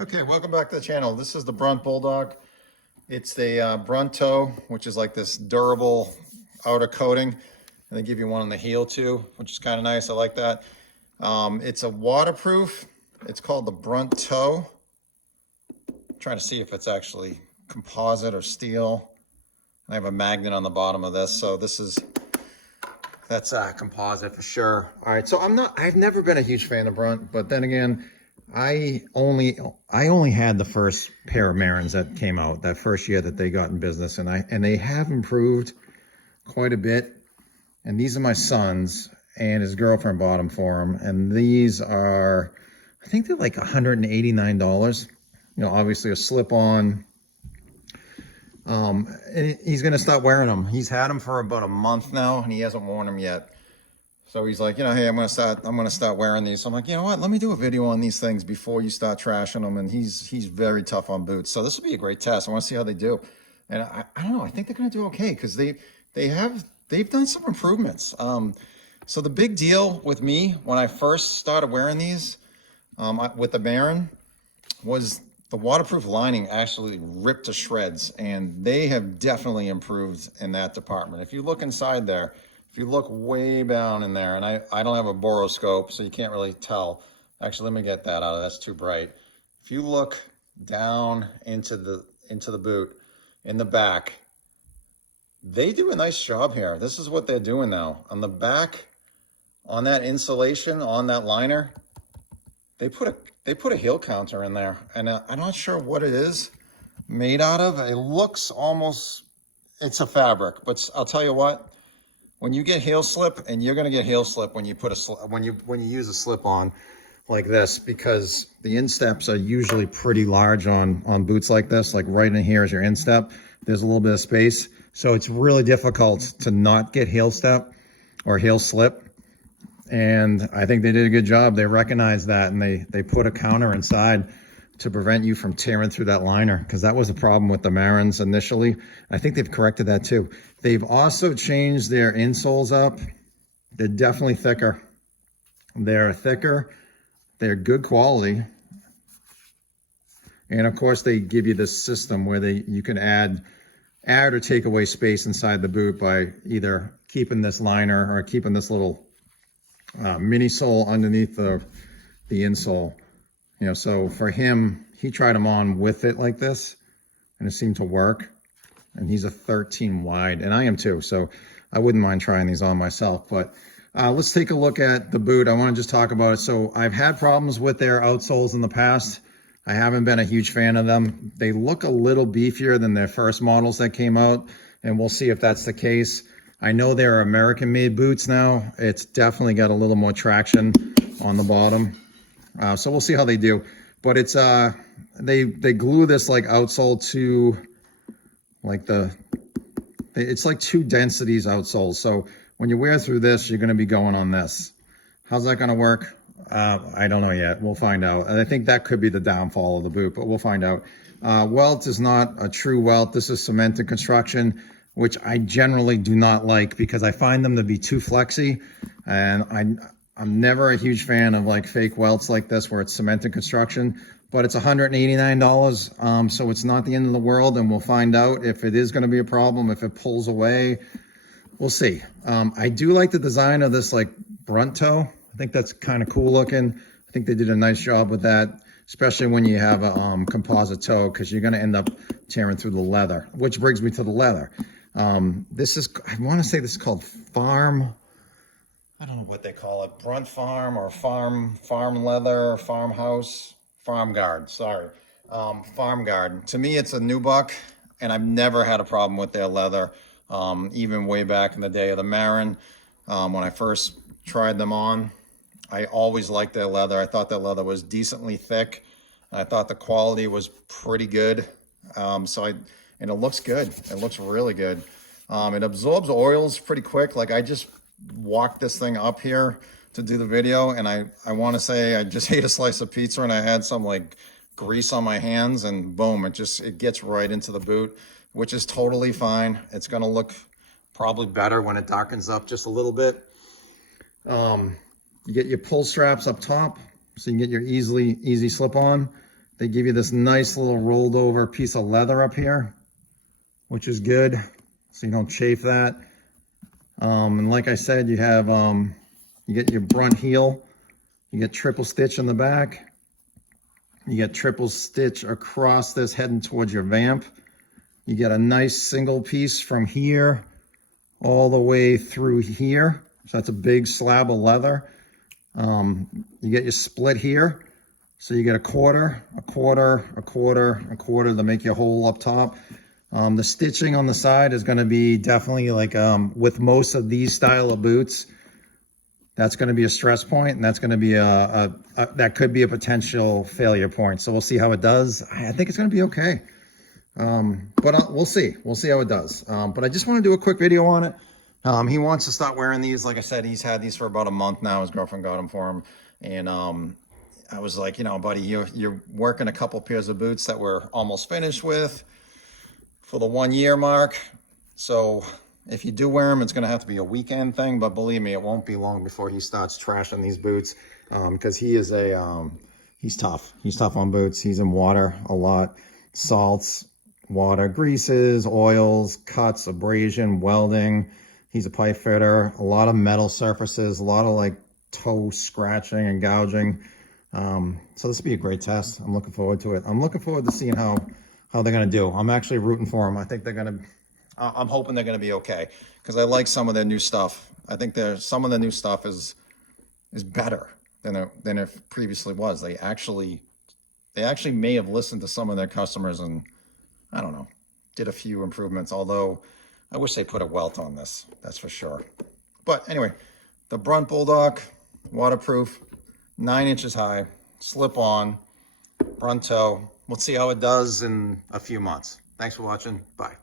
Okay, welcome back to the channel. This is the Brunt Bolduc. It's the Brunt toe, which is like this durable outer coating. And they give you one on the heel too, which is kind of nice. I like that. It's a waterproof. It's called the Brunt toe. I'm trying to see if it's actually composite or steel. I have a magnet on the bottom of this, so that's composite for sure. All right, so I've never been a huge fan of Brunt, but then again, I only had the first pair of Marins that came out that first year that they got in business, and they have improved quite a bit. And these are my son's, and his girlfriend bought them for him, and these are, I think they're like $189. You know, obviously a slip-on. And he's gonna stop wearing them. He's had them for about a month now, and he hasn't worn them yet. So he's like, hey, I'm gonna start wearing these. So I'm like, you know what? Let me do a video on these things before you start trashing them. And he's very tough on boots. So this will be a great test. I want to see how they do. And I don't know. I think they're gonna do okay because they've done some improvements. So the big deal with me when I first started wearing these with the Marin was the waterproof lining actually ripped to shreds, and they have definitely improved in that department. If you look inside there. If you look way down in there, and I don't have a boroscope, so you can't really tell. Actually, let me get that out. That's too bright. If you look down into the boot in the back, they do a nice job here. This is what they're doing now. On the back, on that insulation, on that liner, they put a heel counter in there, and I'm not sure what it is made out of. It looks almost, it's a fabric, but I'll tell you what. When you get heel slip, and you're going to get heel slip when you put when you use a slip on like this, because the insteps are usually pretty large on boots like this. Like right in here is your instep. There's a little bit of space, so it's really difficult to not get heel step or heel slip. And I think they did a good job. They recognized that, and they put a counter inside to prevent you from tearing through that liner, because that was a problem with the Marins initially. I think they've corrected that too. They've also changed their insoles up. They're definitely thicker. They're thicker. They're good quality. And of course, they give you this system where you can add or take away space inside the boot by either keeping this liner or keeping this little mini sole underneath the insole. You know, so for him, he tried them on with it like this, and it seemed to work. And he's a 13 wide, and I am too, so I wouldn't mind trying these on myself. But let's take a look at the boot. I want to just talk about it. So I've had problems with their outsoles in the past. I haven't been a huge fan of them. They look a little beefier than their first models that came out, and we'll see if that's the case. I know they're American-made boots now. It's definitely got a little more traction on the bottom. So we'll see how they do, but it's they glue this like outsole to like it's like two densities outsole. So when you wear through this, you're going to be going on this. How's that going to work? I don't know yet. We'll find out. And I think that could be the downfall of the boot, but we'll find out. Welt is not a true welt. This is cemented construction, which I generally do not like because I find them to be too flexy, and I'm never a huge fan of like fake welts like this where it's cemented construction, but it's $189. So it's not the end of the world, and we'll find out if it is going to be a problem, if it pulls away. We'll see. I do like the design of this like Brunt toe. I think that's kind of cool looking. I think they did a nice job with that, especially when you have a composite toe, because you're going to end up tearing through the leather, which brings me to the leather. This is, I want to say this is called Farm. I don't know what they call it, Brunt Farm or farm leather, farmhouse, farm guard, sorry. Farm guard. To me, it's a nubuck, and I've never had a problem with their leather, even way back in the day of the Marin. When I first tried them on, I always liked their leather. I thought their leather was decently thick. I thought the quality was pretty good. And it looks good. It looks really good. It absorbs oils pretty quick. Like I just walked this thing up here to do the video, and I want to say I just ate a slice of pizza and I had some like grease on my hands, and boom, it gets right into the boot, which is totally fine. It's going to look probably better when it darkens up just a little bit. You get your pull straps up top, so you can get your easy slip on. They give you this nice little rolled over piece of leather up here, which is good, so you don't chafe that. And like I said, you have, you get your Brunt heel, you get triple stitch in the back, you get triple stitch across this heading towards your vamp. You get a nice single piece from here all the way through here. So that's a big slab of leather. You get your split here. So you get a quarter, a quarter, a quarter, a quarter to make your hole up top. The stitching on the side is going to be definitely like, with most of these style of boots, that's going to be a stress point, and that's going to be that could be a potential failure point. So we'll see how it does. I think it's going to be okay. But we'll see. We'll see how it does. But I just want to do a quick video on it. He wants to start wearing these. Like I said, he's had these for about a month now. His girlfriend got them for him. And I was like, you know, buddy, you're working a couple pairs of boots that we're almost finished with for the 1 year mark. So if you do wear them, it's going to have to be a weekend thing. But believe me, it won't be long before he starts trashing these boots, because he is he's tough. He's tough on boots. He's in water a lot. Salts, water, greases, oils, cuts, abrasion, welding. He's a pipe fitter. A lot of metal surfaces, a lot of like toe scratching and gouging. So this will be a great test. I'm looking forward to it. I'm looking forward to seeing how they're going to do. I'm actually rooting for them. I think they're going to, I'm hoping they're going to be okay, because I like some of their new stuff. I think some of the new stuff is better than it previously was. They actually may have listened to some of their customers and, I don't know, did a few improvements, although I wish they put a welt on this, that's for sure. But anyway, the Brunt Bolduc, waterproof, 9 inches high, slip on, Brunt toe. We'll see how it does in a few months. Thanks for watching. Bye.